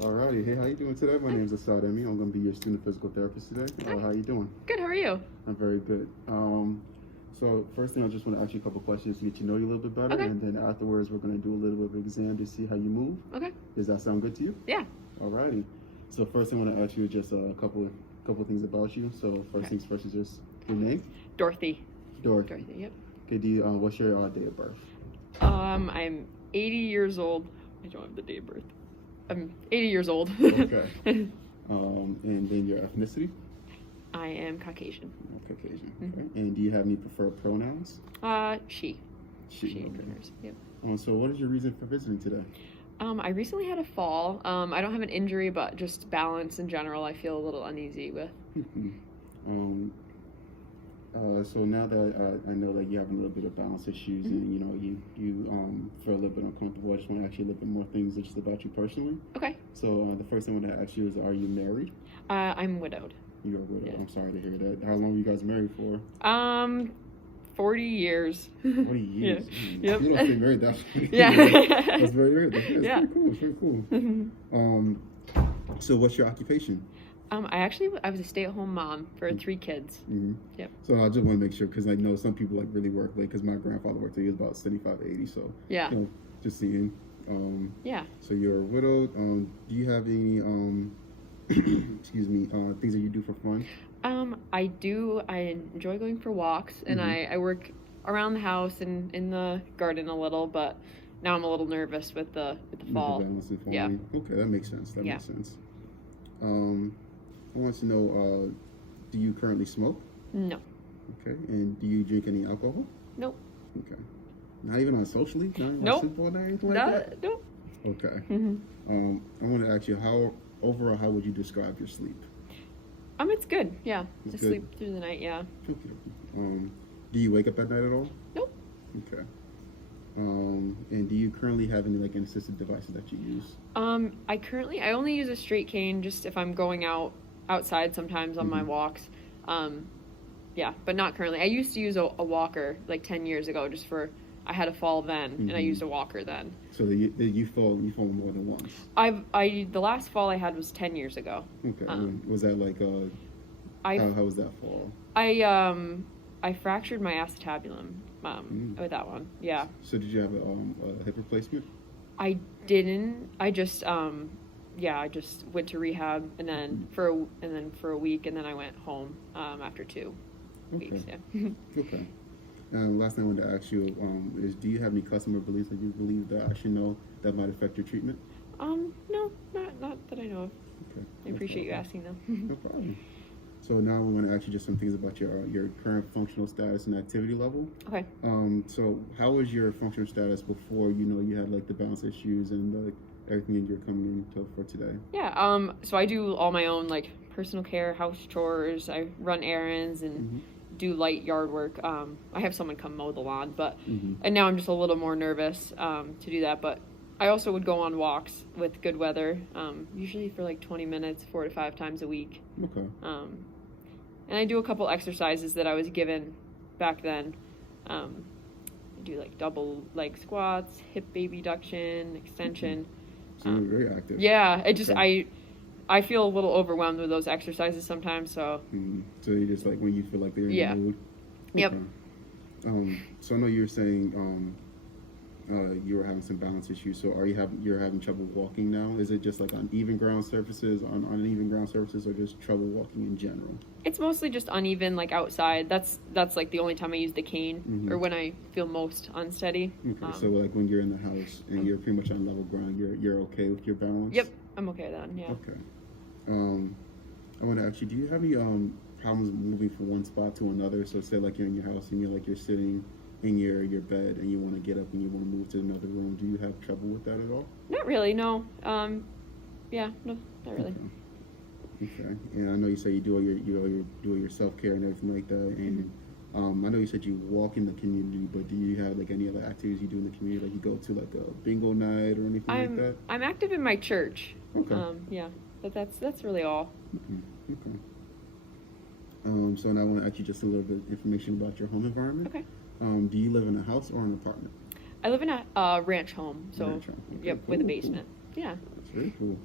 Alrighty, hey, how you doing today? My name's Asad Emi. I'm going to be your student physical therapist today. How you doing? Good, how are you? I'm very good. So first thing, I just want to ask you a couple questions to get to know you a little bit better, Okay. and then afterwards we're going to do a little bit of an exam to see how you move. Okay. Does that sound good to you? Yeah. Alrighty. So first thing I want to ask you is just a couple things about you. So first things first is just your name. Dorothy. Dorothy. Yep. Okay. What's your date of birth? I'm 80 years old. I don't have the date of birth. I'm 80 years old. Okay. And then your ethnicity? I am Caucasian. Caucasian. Mm-hmm. Okay. And do you have any preferred pronouns? She. She. She Okay. and hers. Yep. So what is your reason for visiting today? I recently had a fall. I don't have an injury, but just balance in general, I feel a little uneasy with. So now that I know that you have a little bit of balance issues, and you feel a little bit uncomfortable, I just want to ask you a little bit more things just about you personally. Okay. So the first thing I want to ask you is, are you married? I'm widowed. You're a widow. Yeah. I'm sorry to hear that. How long were you guys married for? 40 years. 40 years. Yeah. Yep. You don't stay married that long. Yeah. That's very rare. That's Yeah. pretty cool. It's very cool. So what's your occupation? I was a stay-at-home mom for 3 kids. Mm-hmm. Yep. So I just want to make sure, because I know some people really work late, because my grandfather worked till he was about 75, 80. So Yeah. Just seeing. Yeah. So you're a widow. Do you have any excuse me, things that you do for fun? I do. I enjoy going for walks, and I work around the house and in the garden a little, but now I'm a little nervous with the fall. With the balance and falling. Yeah. Okay, that makes sense. That Yeah. makes sense. I want to know, do you currently smoke? No. Okay. And do you drink any alcohol? Nope. Okay. Not even on socially? Not even Nope. simple or anything like that? Nope. Okay. Mm-hmm. I want to ask you, overall, how would you describe your sleep? It's good. Yeah. It's Just good. sleep through the night. Yeah. Okay. Do you wake up at night at all? Nope. Okay. And do you currently have any assistive devices that you use? I only use a straight cane just if I'm going outside sometimes on my walks. Yeah, but not currently. I used to use a walker 10 years ago I had a fall then, and I used a walker then. So you fall more than once? The last fall I had was 10 years ago. Okay. Was that how was that fall? I fractured my acetabulum with that one. Yeah. So did you have a hip replacement? I didn't. I just I just went to rehab and then for a week, and then I went home after 2 weeks. Yeah. Okay. Last thing I wanted to ask you is, do you have any customer beliefs that you believe that I should know that might affect your treatment? No, not that I know of. Okay. I appreciate you asking them. No problem. So now we want to ask you just some things about your current functional status and activity level. Okay. So how was your functional status before you had the balance issues and everything that you're coming into for today? Yeah. So I do all my own personal care, house chores. I run errands and do light yard work. I have someone come mow the lawn, but and now I'm just a little more nervous to do that. But I also would go on walks with good weather, usually for 20 minutes, 4 to 5 times a week. Okay. And I do a couple exercises that I was given back then. I do double leg squats, hip abduction, extension. So you're very active. Yeah, I feel a little overwhelmed with those exercises sometimes. So. So you just when you feel like they're in the mood. Okay. Yep. So I know you're saying you were having some balance issues. So you're having trouble walking now? Is it just on even ground surfaces, on uneven ground surfaces, or just trouble walking in general? It's mostly just uneven, outside. That's the only time I use the cane, or when I feel most unsteady. Okay. So when you're in the house and you're pretty much on level ground, you're okay with your balance? Yep, I'm okay then. Yeah. Okay. I want to ask you, do you have any problems moving from one spot to another? So say you're in your house and you're sitting in your bed and you want to get up and you want to move to another room. Do you have trouble with that at all? Not really, no. Yeah, no, not really. Okay. And I know you say you do all your self-care and everything like that. And I know you said you walk in the community, but do you have any other activities you do in the community? You go to a bingo night or anything like that? I'm active in my church. Okay. Yeah, but that's really all. Okay. So now I want to ask you just a little bit of information about your home environment. Okay. Do you live in a house or an apartment? I live in a ranch home, so Ranch home. Okay, yep, with a basement. Cool. Yeah. That's very cool.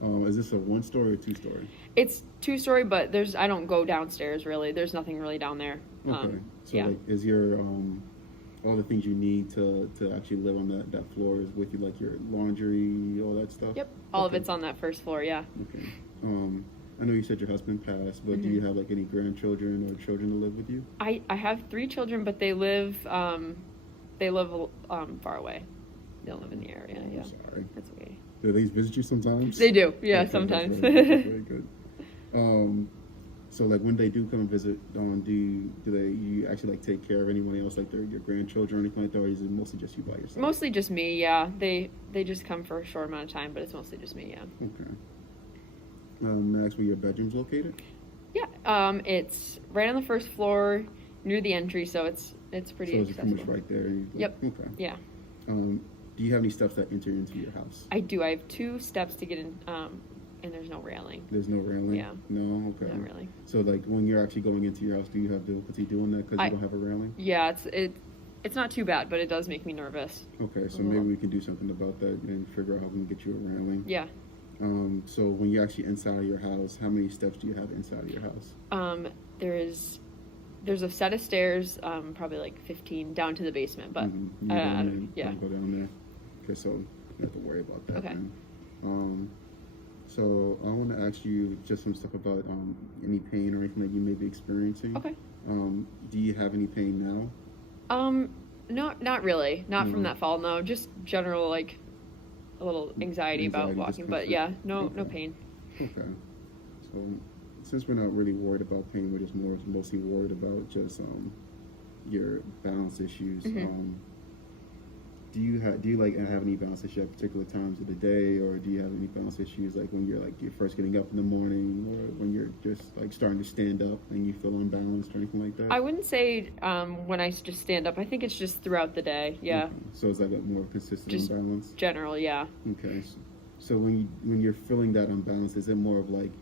Is this a one story or two story? It's 2-story, but I don't go downstairs really. There's nothing really down there. Okay. So yeah. like, is your all the things you need to actually live on that floor is with you, like your laundry, all that stuff? Yep. All of it's on that first floor. Yeah. Okay. I know you said your husband passed, but do you have like any grandchildren or children to live with you? I have 3 children, but they live far away. They don't live in the area. Oh, yeah. I'm sorry. That's okay. Do they visit you sometimes? They do. Yeah, Okay, sometimes. That's very good. So like when they do come and visit, you actually like take care of anyone else, like your grandchildren or anything like that, or is it mostly just you by yourself? Mostly just me. Yeah. They just come for a short amount of time, but it's mostly just me. Yeah. Okay. Max, where your bedroom's located? Yeah. It's right on the first floor near the entry, so it's pretty So it's accessible. pretty much right there. Yep. Okay. Yeah. Do you have any steps that enter into your house? I do. I have 2 steps to get in, and there's no railing. There's no railing? Yeah. No? Okay. Not really. So, like, when you're actually going into your house, do you have difficulty doing that because you don't have a railing? Yeah, it's not too bad, but it does make me nervous. Okay, so maybe we can do something about that and figure out how we can get you a railing. Yeah. So when you're actually inside of your house, how many steps do you have inside of your house? There's a set of stairs, probably like 15 down to the basement, but yeah. Go down there. Okay, so you don't have to worry about that. Okay. Then. So I want to ask you just some stuff about any pain or anything that you may be experiencing. Okay. Do you have any pain now? No, not really. Not from that fall. No, just general like a little anxiety about walking. But yeah, no pain. Okay. So since we're not really worried about pain, we're just mostly worried about just your balance issues. Do you like have any balance issues at particular times of the day, or do you have any balance issues like when you're first getting up in the morning, or when you're just like starting to stand up and you feel unbalanced or anything like that? I wouldn't say when I just stand up. I think it's just throughout the day. Yeah. Okay. So it's like a more consistent just imbalance. General, yeah. Okay. So when you're feeling that unbalance, is it more of like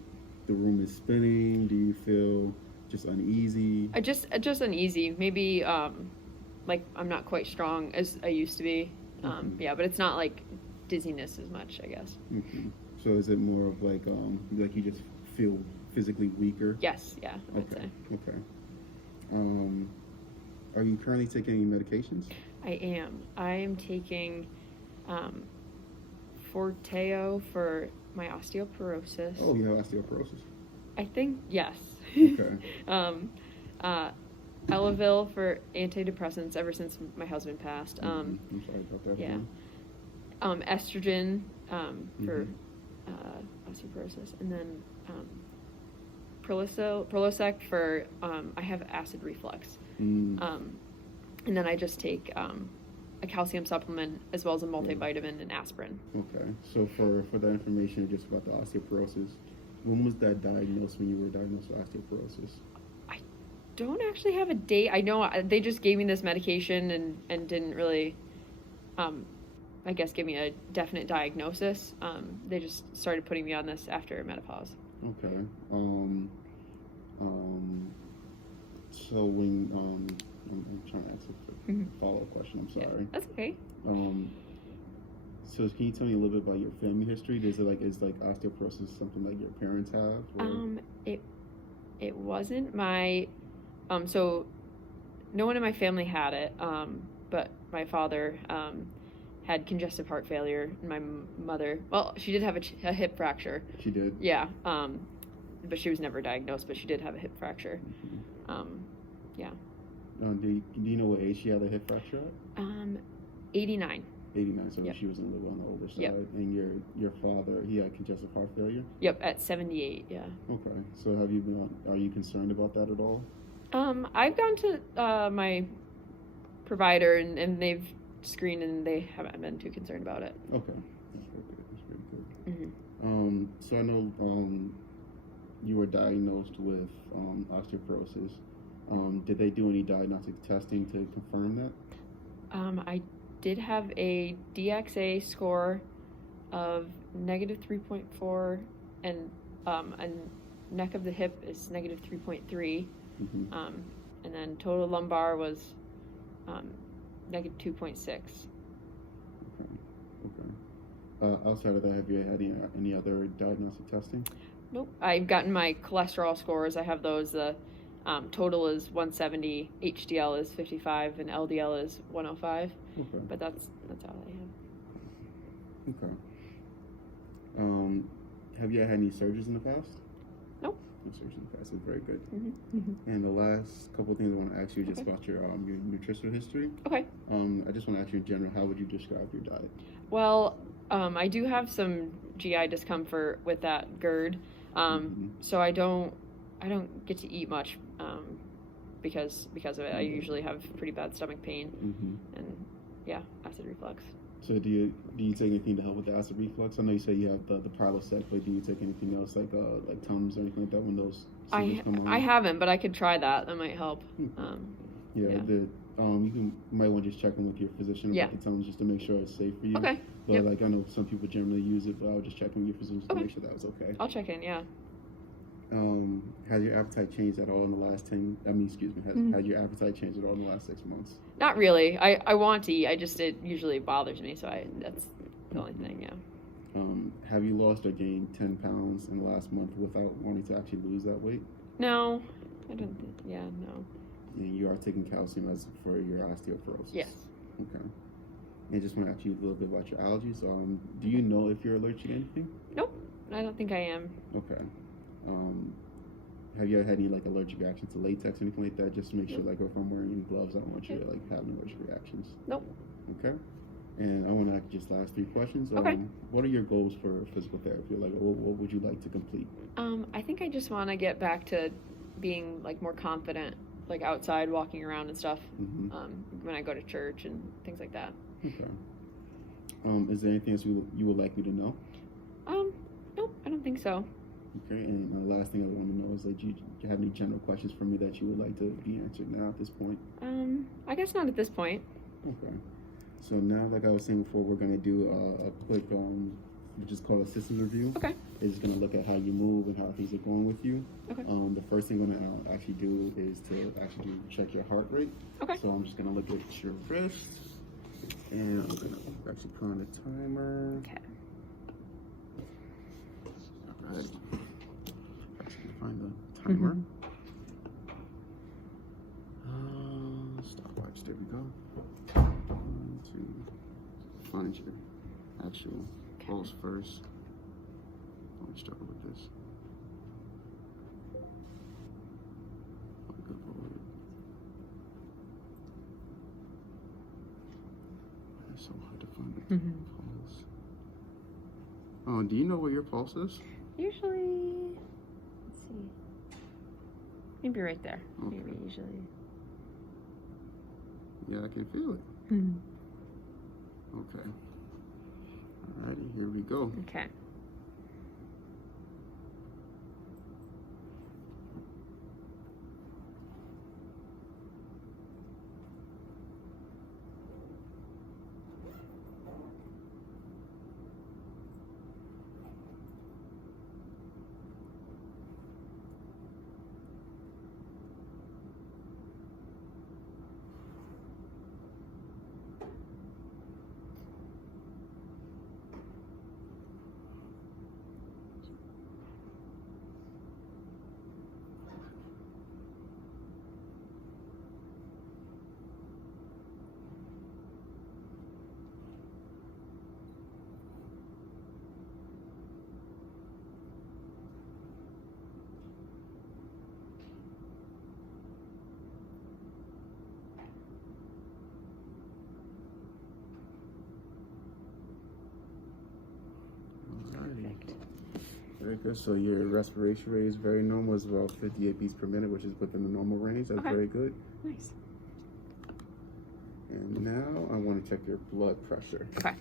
the room is spinning? Do you feel just uneasy? Just uneasy. Maybe like I'm not quite strong as I used to be. Yeah, but it's not like dizziness as much, I guess. So is it more of like you just feel physically weaker? Yes, yeah. I would say. Okay. Are you currently taking any medications? I am. I am taking Forteo for my osteoporosis. Oh, you have osteoporosis. I think yes. Okay. Elavil for antidepressants ever since my husband passed. I'm sorry about that. Yeah. Estrogen for osteoporosis, and then Prilosec for I have acid reflux. And then I just take a calcium supplement as well as a multivitamin and aspirin. Okay. So for that information just about the osteoporosis, when was that diagnosed, when you were diagnosed with osteoporosis? Don't actually have a date. I know they just gave me this medication and didn't really, I guess, give me a definite diagnosis. They just started putting me on this after menopause. Okay. So when I'm trying to ask a follow-up question. I'm sorry. Yeah, that's okay. So can you tell me a little bit about your family history? Is osteoporosis something that your parents have? Or? It wasn't my. So no one in my family had it, but my father had congestive heart failure, and my mother, well, she did have a hip fracture. She did? Yeah, but she was never diagnosed, but she did have a hip fracture. Yeah. Do you know what age she had a hip fracture at? 89. 89, so Yep. she was a little on the older side. Yep. And your father, he had congestive heart failure? Yep, at 78, yeah. Okay, so are you concerned about that at all? I've gone to my provider and they've screened and they haven't been too concerned about it. Okay, that's very good. So I know you were diagnosed with osteoporosis. Did they do any diagnostic testing to confirm that? I did have a DXA score of negative 3.4 and a neck of the hip is negative 3.3. And then total lumbar was negative 2.6. Okay. Outside of that, have you had any other diagnostic testing? Nope. I've gotten my cholesterol scores. I have those. The total is 170, HDL is 55, and LDL is 105. Okay. But that's all I have. Okay. Have you had any surgeries in the past? Nope. No surgeries in the past. That's very good. Mm-hmm. Mm-hmm. And the last couple of things I want to ask you just Okay. about your nutritional history. Okay. I just want to ask you in general, how would you describe your diet? Well, I do have some GI discomfort with that GERD, so I don't get to eat much because of it. I usually have pretty bad stomach pain and acid reflux. So do you take anything to help with the acid reflux? I know you say you have the Prilosec, but do you take anything else like Tums or anything like that when those symptoms come on? I haven't, but I could try that. That might help. You might want to just check in with your physician about the Tums just to make sure it's safe for you. Okay. But like I know some people generally use it, but I would just check in with your physician to make sure that was okay. I'll check in. Yeah. Has your appetite changed at all in the last has your appetite changed at all in the last 6 months? Not really. I want to eat. It usually bothers me, so that's the only thing. Yeah. Have you lost or gained 10 pounds in the last month without wanting to actually lose that weight? No, I don't think. Yeah, no. And you are taking calcium for your osteoporosis. Yes. Okay. And just want to ask you a little bit about your allergies. Do you know if you're allergic to anything? Nope, I don't think I am. Okay. Have you had any allergic reactions to latex or anything like that? Just to make sure if I'm wearing any gloves, I don't want you to have any allergic reactions. Nope. Okay. And I want to ask just last 3 questions. Okay. What are your goals for physical therapy? What would you like to complete? I think I just want to get back to being more confident, outside walking around and stuff. When I go to church and things like that. Okay. Is there anything else you would like me to know? Nope, I don't think so. Okay, and the last thing I want to know is do you have any general questions for me that you would like to be answered now at this point? I guess not at this point. Okay. So now, like I was saying before, we're going to do a quick, which is called a system review. Okay. It's going to look at how you move and how things are going with you. Okay. The first thing I'm going to actually do is to check your heart rate. Okay. So I'm just going to look at your wrist, and I'm going to actually put on a timer. Okay. All right. Actually, find the timer. Stopwatch. There we go. 1, 2. Find your actual pulse first. Don't struggle with this. Good Lord. It's so hard to find the pulse. Oh, do you know where your pulse is? Usually, let's see. Maybe right there. Okay. Maybe usually. Yeah, I can feel it. Okay. Alrighty, here we go. Okay. Very good. So your respiration rate is very normal. It's about 58 beats per minute, which is within the normal range. That's very good. Nice. And now I want to check your blood pressure. Okay.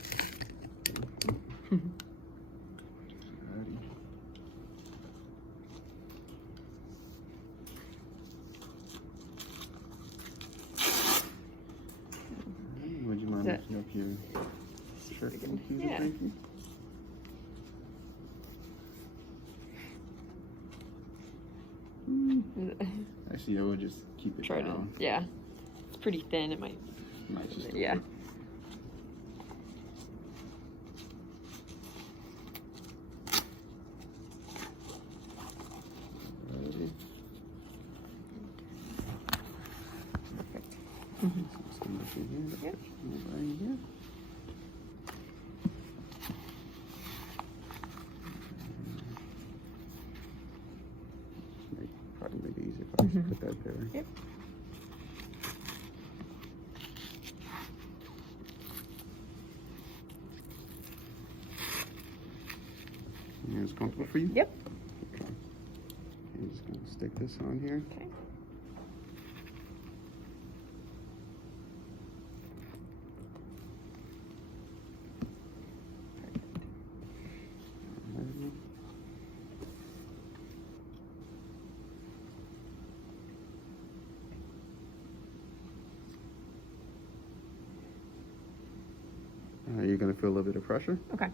Would you mind lifting up your shirt? Yeah. Thank you. Actually, I would just keep it Try down. to, yeah. It's pretty thin. It might Just yeah. your hand up. Yep. Right here. Probably make it easier if I just put that there. Yep. And it's comfortable for you? Yep. Okay. I'm just going to stick this on here. Okay. You're going to feel a little bit of pressure. Okay.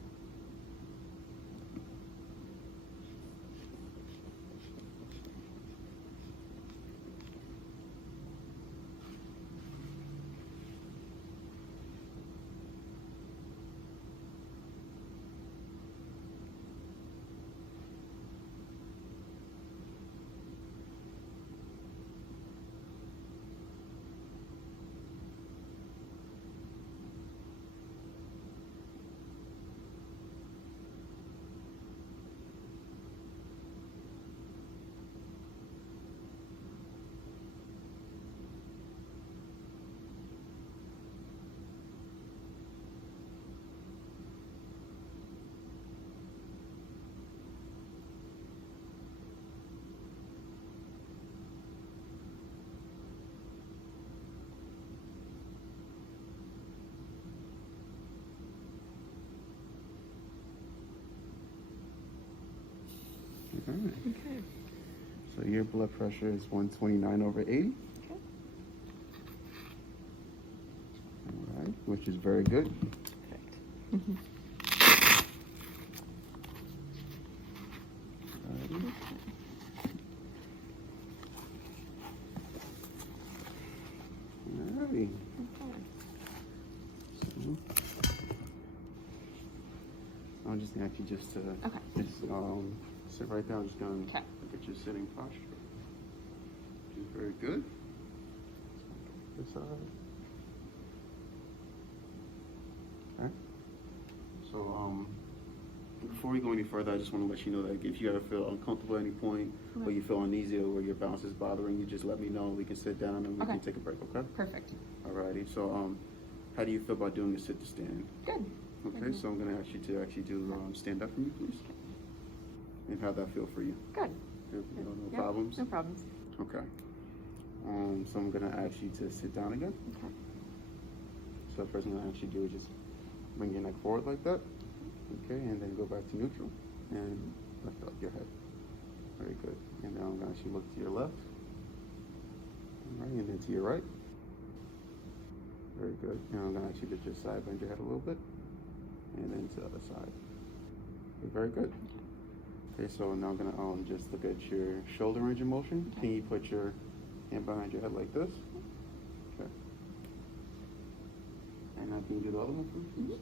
All right. Okay. So your blood pressure is 129/80. Okay. All right, which is very good. Perfect. Mm-hmm. Alrighty. Alrighty. So, I'm just gonna actually just sit right down. I'm just gonna Okay. look at your sitting posture, which is very good. This side. Okay. So before we go any further, I just want to let you know that if you ever feel uncomfortable at any point, or you feel uneasy, or your balance is bothering you, just let me know. We can sit down and we can take a break. Okay. Perfect. Alrighty. So how do you feel about doing a sit to stand? Good. Okay. So I'm gonna ask you to actually do stand up for me, please. And how'd that feel for you? Good. No problems? No problems. Okay. So I'm gonna ask you to sit down again. Okay. So first I'm gonna ask you to do is just bring your neck forward like that. Okay, and then go back to neutral and lift up your head. Very good. And now I'm gonna ask you to look to your left. All right, and then to your right. Very good. And I'm gonna ask you to just side bend your head a little bit. And then to the other side. Okay, very good. Okay, so now I'm gonna just look at your shoulder range of motion. Can you put your hand behind your head like this? Okay. And now can you do the other one for me, please?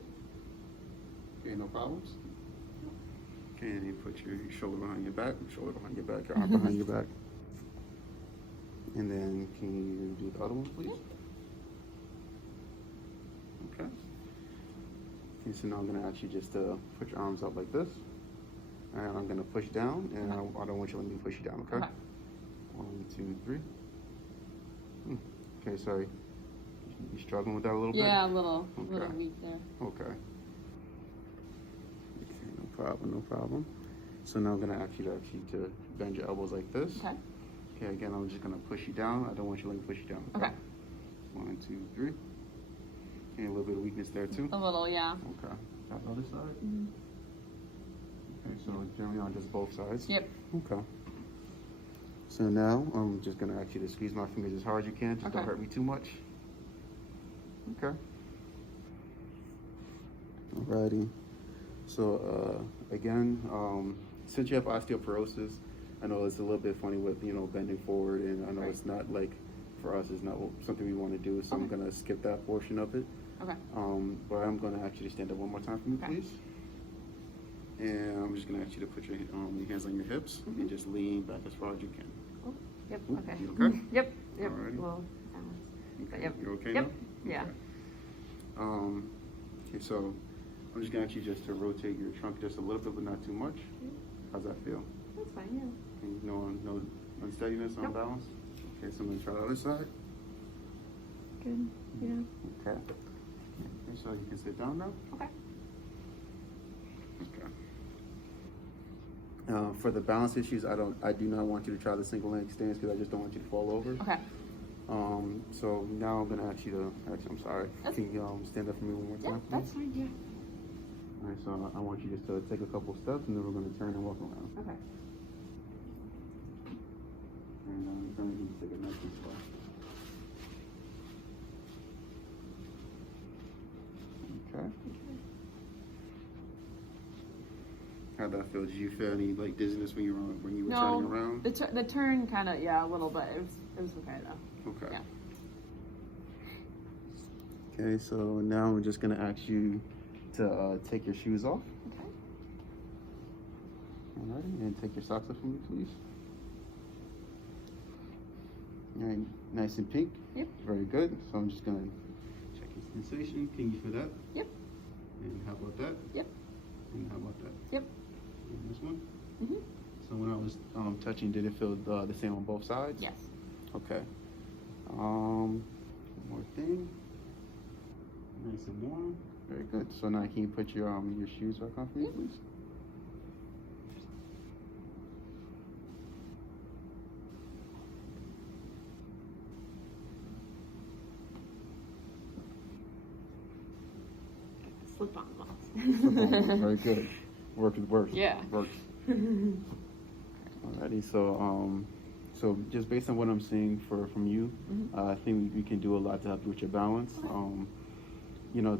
Okay, no problems? Okay, and you put your shoulder behind your back, your arm behind your back. And then can you do the other one, please? Okay. Okay, so now I'm gonna ask you just to put your arms up like this. And I'm gonna push down, and I don't want you to let me push you down, okay? 1, 2, 3. Okay, sorry. You struggling with that a little bit? Yeah, a little Okay. weak there. Okay. Okay, no problem. So now I'm gonna ask you to bend your elbows like this. Okay. Okay, again, I'm just gonna push you down. I don't want you to let me push you down. Okay. 1, 2, 3. Okay, a little bit of weakness there too. A little, yeah. Okay. That other side. Mm-hmm. Okay, so generally on just both sides. Yep. Okay. So now I'm just gonna ask you to squeeze my fingers as hard as you can. Just don't hurt me too much. Okay. Alrighty. So again, since you have osteoporosis, I know it's a little bit funny with bending forward, and I know it's not like for us, it's not something we want to do. So I'm gonna skip that portion of it. Okay. But I'm gonna ask you to stand up one more time for me, please. And I'm just gonna ask you to put your hands on your hips and just lean back as far as you can. Oh, yep. Ooh, Okay. you okay? Yep. Yep. Alrighty. Well, Okay. yep. You're okay Yep. now? Yeah. Okay, so I'm just gonna ask you just to rotate your trunk just a little bit, but not too much. How's that feel? That's fine, yeah. And no unsteadiness, Nope. unbalance? Okay, so I'm gonna try the other side. Good, yeah. Okay. Okay, so you can sit down now. Okay. Okay. For the balance issues, I do not want you to try the single leg stance because I just don't want you to fall over. Okay. So now I'm gonna ask you to. Actually, I'm sorry. That's, Can you stand up for me one more yeah, time? that's fine, yeah. All right. So I want you just to take a couple steps, and then we're gonna turn and walk around. Okay. And turn and take a nice and slow. Okay. How'd that feel? Did you feel any like dizziness when you were turning around? The turn kind of, yeah, a little bit. It was okay though. Okay. Yeah. Okay, so now we're just gonna ask you to take your shoes off. Okay. Alrighty, and take your socks off for me, please. Alright, nice and pink. Yep. Very good. So I'm just gonna check your sensation. Can you feel that? Yep. And how about that? Yep. And how about that? Yep. And this one? Mhm. So when I was touching, did it feel the same on both sides? Yes. Okay. One more thing. Nice and warm. Very good. So now can you put your shoes back on for me, Yep. please? Slip on ones. Very good. Works. Yeah. Works. Alrighty. So just based on what I'm seeing from you, I think we can do a lot to help you with your balance. Okay. You know,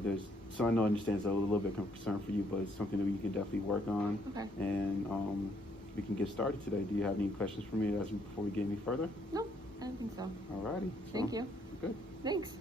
so I know I understand it's a little bit of concern for you, but it's something that we can definitely work on. Okay. And we can get started today. Do you have any questions for me before we get any further? No, I don't think so. Alrighty. Thank you. Good. Thanks.